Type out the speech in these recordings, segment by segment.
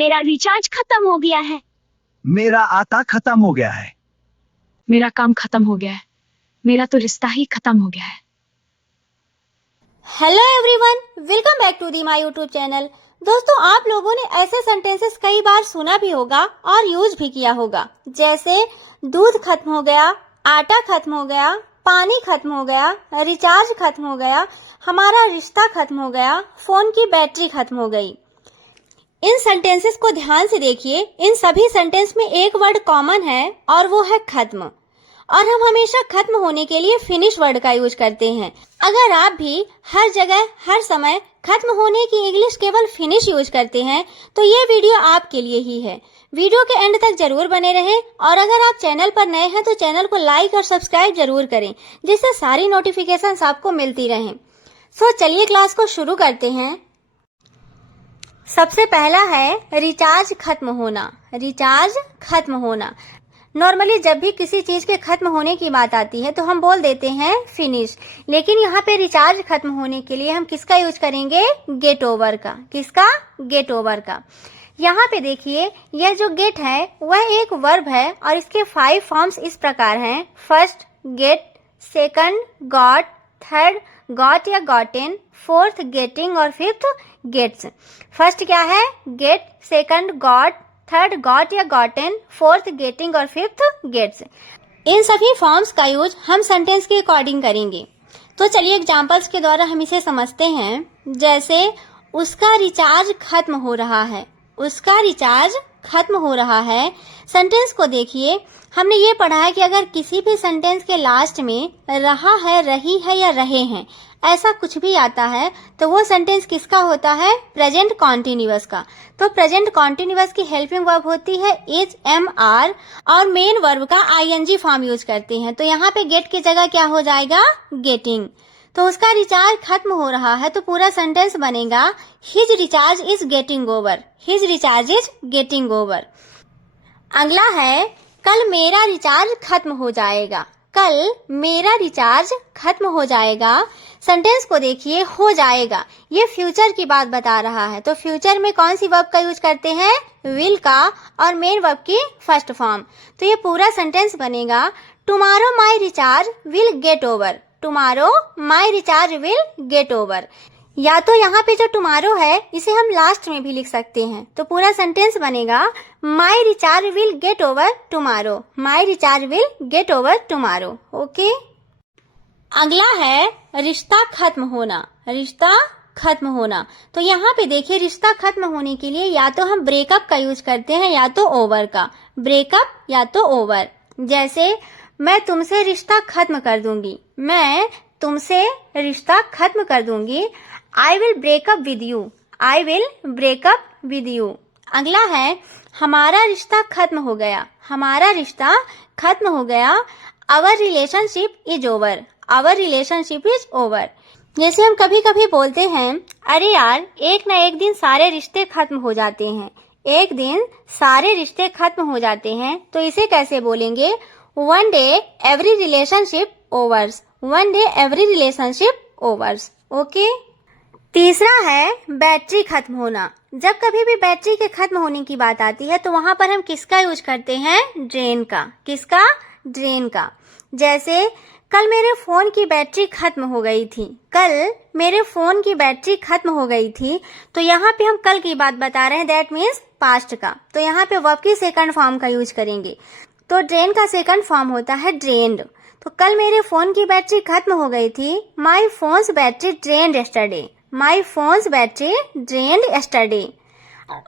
मेरा रिचार्ज खत्म हो गया है। मेरा आता खत्म हो गया है। मेरा काम खत्म हो गया है। मेरा तो रिश्ता ही खत्म हो गया है। Hello everyone, welcome back to the my YouTube channel. दोस्तों, आप लोगों ने ऐसे सेंटेंसेस कई बार सुना भी होगा और यूज भी किया होगा, जैसे दूध खत्म हो गया, आटा खत्म हो गया, पानी खत्म हो गया, रिचार्ज खत्म हो गया, हमारा रिश्ता खत्म हो गया, फोन की बैटरी खत्म हो गई। इन सेंटेंसेस को ध्यान से देखिए। इन सभी सेंटेंस में एक वर्ड कॉमन है और वो है खत्म। और हम हमेशा खत्म होने के लिए फिनिश वर्ड का यूज करते हैं। अगर आप भी हर जगह हर समय खत्म होने की इंग्लिश केवल फिनिश यूज करते हैं तो ये वीडियो आपके लिए ही है। वीडियो के एंड तक जरूर बने रहें और अगर आप चैनल पर नए हैं तो चैनल को लाइक और सब्सक्राइब जरूर करें, जिससे सारी नोटिफिकेशंस आपको मिलती रहें। सो चलिए क्लास को शुरू करते हैं। सबसे पहला है रिचार्ज खत्म होना। रिचार्ज खत्म होना। नॉर्मली जब भी किसी चीज के खत्म होने की बात आती है तो हम बोल देते हैं फिनिश, लेकिन यहाँ पे रिचार्ज खत्म होने के लिए हम किसका यूज करेंगे? गेट ओवर का। किसका? गेट ओवर का। यहाँ पे देखिए, यह जो गेट है वह एक वर्ब है और इसके 5 फॉर्म्स इस प्रकार हैं। First get, second got, third got या गॉटेन, फोर्थ गेटिंग और फिफ्थ गेट्स। फर्स्ट क्या है? Get, second got, third got या गॉटेन, फोर्थ गेटिंग और फिफ्थ गेट्स। इन सभी फॉर्म्स का यूज हम सेंटेंस के अकॉर्डिंग करेंगे। तो चलिए एग्जांपल्स के द्वारा हम इसे समझते हैं। जैसे उसका रिचार्ज खत्म हो रहा है। उसका रिचार्ज खत्म हो रहा है। सेंटेंस को देखिए, हमने ये पढ़ा है कि अगर किसी भी सेंटेंस के लास्ट में रहा है, रही है या रहे हैं ऐसा कुछ भी आता है तो वो सेंटेंस किसका होता है? प्रेजेंट कॉन्टिन्यूअस का। तो प्रेजेंट कॉन्टिन्यूअस की हेल्पिंग वर्ब होती है इज, एम, आर और मेन वर्ब का आईएनजी फॉर्म यूज करते हैं। तो यहाँ पे गेट की जगह क्या हो जाएगा? गेटिंग। तो उसका रिचार्ज खत्म हो रहा है तो पूरा सेंटेंस बनेगा his recharge is getting over. His recharge is getting over. अगला है कल मेरा रिचार्ज खत्म हो जाएगा। कल मेरा रिचार्ज खत्म हो जाएगा। सेंटेंस को देखिए, हो जाएगा ये फ्यूचर की बात बता रहा है। तो फ्यूचर में कौन सी वर्ब का यूज करते हैं? विल का और मेन वर्ब की फर्स्ट फॉर्म। तो ये पूरा सेंटेंस बनेगा tomorrow my recharge will get over. Tomorrow my recharge will get over. या तो यहाँ पे जो टुमारो है इसे हम लास्ट में भी लिख सकते हैं। तो पूरा सेंटेंस बनेगा my recharge will get over tomorrow. My recharge will get over tomorrow. Okay. अगला है रिश्ता खत्म होना। रिश्ता खत्म होना। तो यहाँ पे देखिए, रिश्ता खत्म होने के लिए या तो हम ब्रेकअप का यूज करते हैं या तो ओवर का। ब्रेकअप या तो ओवर। जैसे मैं तुमसे रिश्ता खत्म कर दूंगी। मैं तुमसे रिश्ता खत्म कर दूंगी। I will breakup with you. I will breakup with you. अगला है हमारा रिश्ता खत्म हो गया। हमारा रिश्ता खत्म हो गया। Our relationship is over. Our relationship is over. जैसे हम कभी कभी बोलते हैं, अरे यार एक ना एक दिन सारे रिश्ते खत्म हो जाते हैं। एक दिन सारे रिश्ते खत्म हो जाते हैं। तो इसे कैसे बोलेंगे? One day every relationship overs. One day every relationship overs. Okay. तीसरा है बैटरी खत्म होना। जब कभी भी बैटरी के खत्म होने की बात आती है तो वहां पर हम किसका यूज करते हैं? ड्रेन का। किसका? ड्रेन का। जैसे कल मेरे फोन की बैटरी खत्म हो गई थी। कल मेरे फोन की बैटरी खत्म हो गई थी। तो यहाँ पे हम कल की बात बता रहे हैं, दैट मीन्स पास्ट का। तो यहाँ पे वर्ब की सेकंड फॉर्म का यूज करेंगे। तो ड्रेन का सेकंड फॉर्म होता है ड्रेन्ड। तो कल मेरे फोन की बैटरी खत्म हो गई थी। माई फोन्स बैटरी ड्रेन्ड यस्टरडे। माई फोन्स बैटरी ड्रेन्ड यस्टरडे।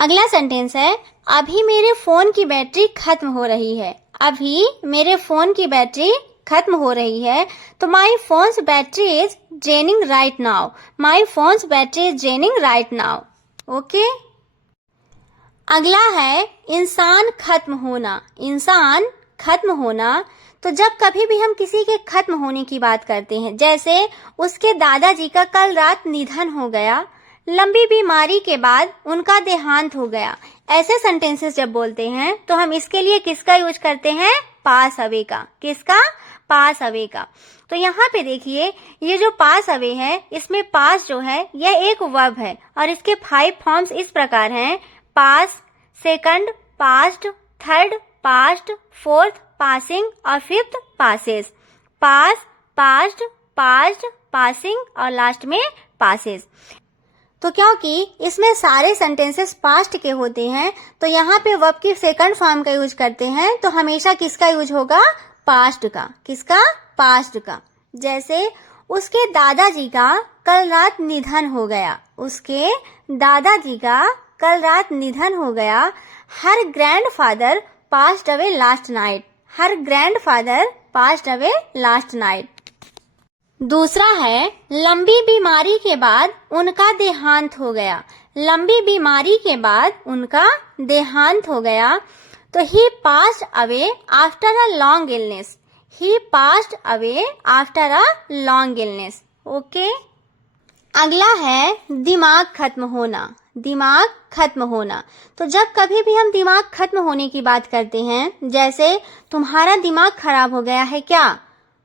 अगला सेंटेंस है अभी मेरे फोन की बैटरी खत्म हो रही है। अभी मेरे फोन की बैटरी खत्म हो रही है। तो my phone's battery is draining right now. My phone's battery is draining right now. Okay. अगला है इंसान खत्म होना। इंसान खत्म होना। तो जब कभी भी हम किसी के खत्म होने की बात करते हैं, जैसे उसके दादाजी का कल रात निधन हो गया, लंबी बीमारी के बाद उनका देहांत हो गया, ऐसे सेंटेंसेस जब बोलते हैं तो हम इसके लिए किसका यूज करते हैं? पास अवे का। किसका? पास अवे का। तो यहाँ पे देखिए, ये जो पास अवे है इसमें पास जो है यह एक वर्ब है और इसके 5 फॉर्म्स इस प्रकार हैं। Pass, second past, third past, fourth passing और fifth passes. Pass, past, past, passing और लास्ट में पासेस। तो क्योंकि इसमें सारे सेंटेंसेस पास्ट के होते हैं तो यहाँ पे वर्ब की सेकंड फॉर्म का यूज करते हैं, तो हमेशा किसका यूज होगा? पास्ट का। किसका? पास्ट का। जैसे उसके दादाजी का कल रात निधन हो गया। उसके दादाजी का कल रात निधन हो गया। Her grandfather passed away last night. Her grandfather passed away last night. दूसरा है लंबी बीमारी के बाद उनका देहांत हो गया। लंबी बीमारी के बाद उनका देहांत हो गया। तो he passed away after a long illness. He passed away after a long illness. Okay. अगला है दिमाग खत्म होना। दिमाग खत्म होना। तो जब कभी भी हम दिमाग खत्म होने की बात करते हैं, जैसे तुम्हारा दिमाग खराब हो गया है क्या?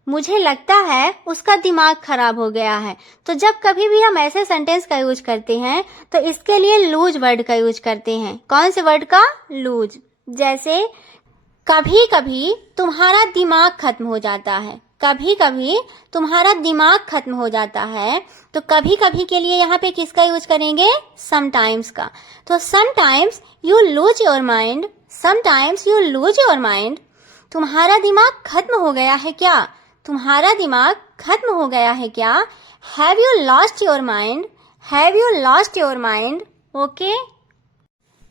मुझे लगता है उसका दिमाग खराब हो गया है। तो जब कभी भी हम ऐसे सेंटेंस का यूज करते हैं तो इसके लिए लूज वर्ड का यूज करते हैं। कौन से वर्ड का? लूज। जैसे कभी कभी तुम्हारा दिमाग खत्म हो जाता है। कभी कभी तुम्हारा दिमाग खत्म हो जाता है। तो कभी कभी के लिए यहाँ पे किसका यूज करेंगे? समटाइम्स का। तो sometimes you lose your mind. Sometimes you lose your mind. तुम्हारा दिमाग खत्म हो गया है क्या? तुम्हारा दिमाग खत्म हो गया है क्या? Have you lost your mind? Have you lost your mind? Okay.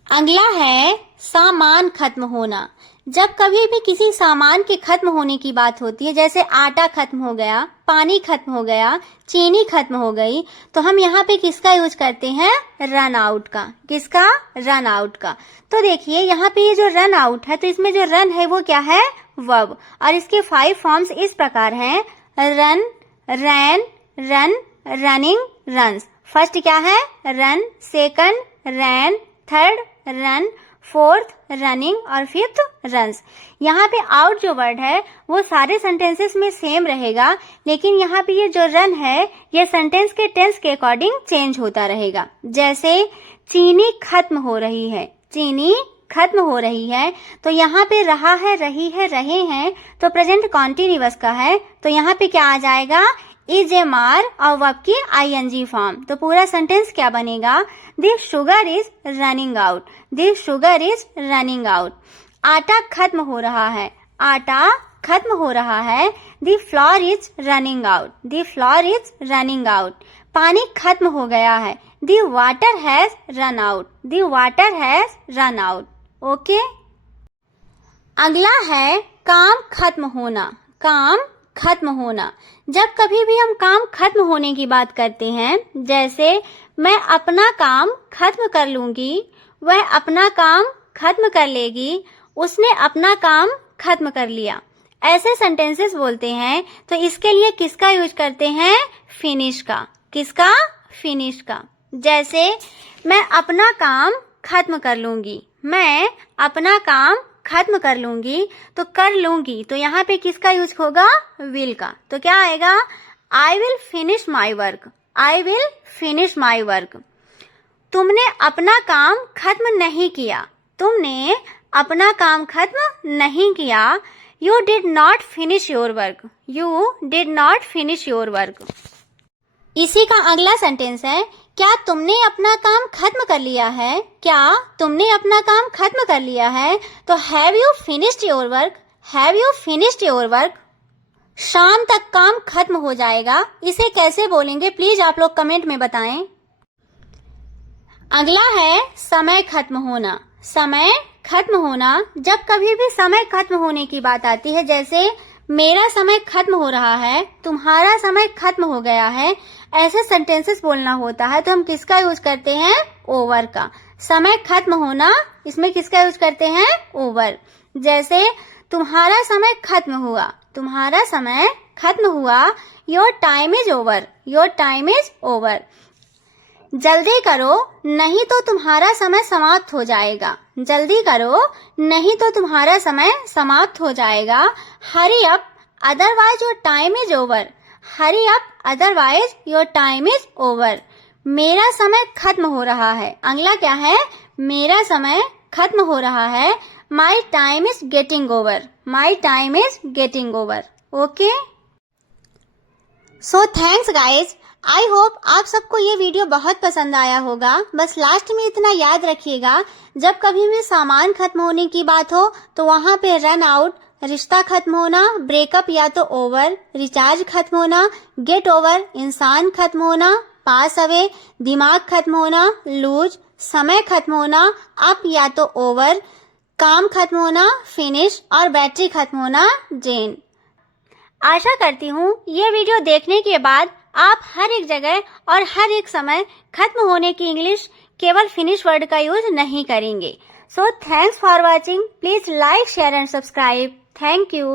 अगला है सामान खत्म होना। जब कभी भी किसी सामान के खत्म होने की बात होती है, जैसे आटा खत्म हो गया, पानी खत्म हो गया, चीनी खत्म हो गई, तो हम यहाँ पे किसका यूज करते हैं? रन आउट का। किसका? रन आउट का। तो देखिए यहाँ पे ये जो रन आउट है, तो इसमें जो रन है वो क्या है? वर्ब। और इसके 5 फॉर्म्स इस प्रकार हैं: run, ran, run, running, runs. First क्या है? Run. Second ran. Third run. Fourth running और फिफ्थ रन्स। यहाँ पे आउट जो वर्ड है वो सारे सेंटेंसेस में सेम रहेगा, लेकिन यहाँ पे ये जो रन है ये सेंटेंस के टेंस के अकॉर्डिंग चेंज होता रहेगा। जैसे चीनी खत्म हो रही है। चीनी खत्म हो रही है, तो यहाँ पे रहा है, रही है, रहे हैं, तो प्रेजेंट कॉन्टिन्यूअस का है, तो यहाँ पे क्या आ जाएगा? इज ए मार और वर्ब की आईएनजी फॉर्म। तो पूरा सेंटेंस क्या बनेगा? This sugar is running out. This sugar is running out. आटा खत्म हो रहा है। आटा खत्म हो रहा है। The floor is running out. The floor is running out. पानी खत्म हो गया है। The water has run out. The water has run out. Okay. अगला है काम खत्म होना। काम खत्म होना। जब कभी भी हम काम खत्म होने की बात करते हैं, जैसे मैं अपना काम खत्म कर लूंगी, वह अपना काम खत्म कर लेगी, उसने अपना काम खत्म कर लिया, ऐसे सेंटेंसेस बोलते हैं, तो इसके लिए किसका यूज करते हैं? फिनिश का। किसका? फिनिश का। जैसे मैं अपना काम खत्म कर लूंगी। मैं अपना काम खत्म कर लूंगी, तो कर लूंगी, तो यहाँ पे किसका यूज होगा? विल का। तो क्या आएगा? I will finish my work. I will finish my work. तुमने अपना काम खत्म नहीं किया। तुमने अपना काम खत्म नहीं किया। You did not finish your work. You did not finish your work. इसी का अगला सेंटेंस है, क्या तुमने अपना काम खत्म कर लिया है? क्या तुमने अपना काम खत्म कर लिया है? तो have you finished your work. Have you finished your work. शाम तक काम खत्म हो जाएगा, इसे कैसे बोलेंगे प्लीज आप लोग कमेंट में बताएं। अगला है समय खत्म होना। समय खत्म होना। जब कभी भी समय खत्म होने की बात आती है, जैसे मेरा समय खत्म हो रहा है, तुम्हारा समय खत्म हो गया है, ऐसे सेंटेंसेस बोलना होता है, तो हम किसका यूज करते हैं? ओवर का। समय खत्म होना, इसमें किसका यूज करते हैं? ओवर। जैसे तुम्हारा समय खत्म हुआ। तुम्हारा समय खत्म हुआ। Your time is over. Your time is over. जल्दी करो, नहीं तो तुम्हारा समय समाप्त हो जाएगा। जल्दी करो, नहीं तो तुम्हारा समय समाप्त हो जाएगा। Hurry up, otherwise your time is over. Hurry up, otherwise your time is over. मेरा समय खत्म हो रहा है। अगला क्या है? मेरा समय खत्म हो रहा है। My time is getting over, my time is getting over. Okay, so thanks guys. I hope आप सबको ये वीडियो बहुत पसंद आया होगा। बस लास्ट में इतना याद रखिएगा, जब कभी भी सामान खत्म होने की बात हो तो वहां पे रन आउट, रिश्ता खत्म होना, ब्रेकअप या तो ओवर, रिचार्ज खत्म होना, गेट ओवर, इंसान खत्म होना, पास अवे, दिमाग खत्म होना, लूज, समय खत्म होना, अप या तो ओवर, काम खत्म होना, फिनिश और बैटरी खत्म होना, ड्रेन। आशा करती हूँ ये वीडियो देखने के बाद आप हर एक जगह और हर एक समय खत्म होने की इंग्लिश केवल फिनिश वर्ड का यूज नहीं करेंगे। So thanks for watching. Please like, share and subscribe. Thank you.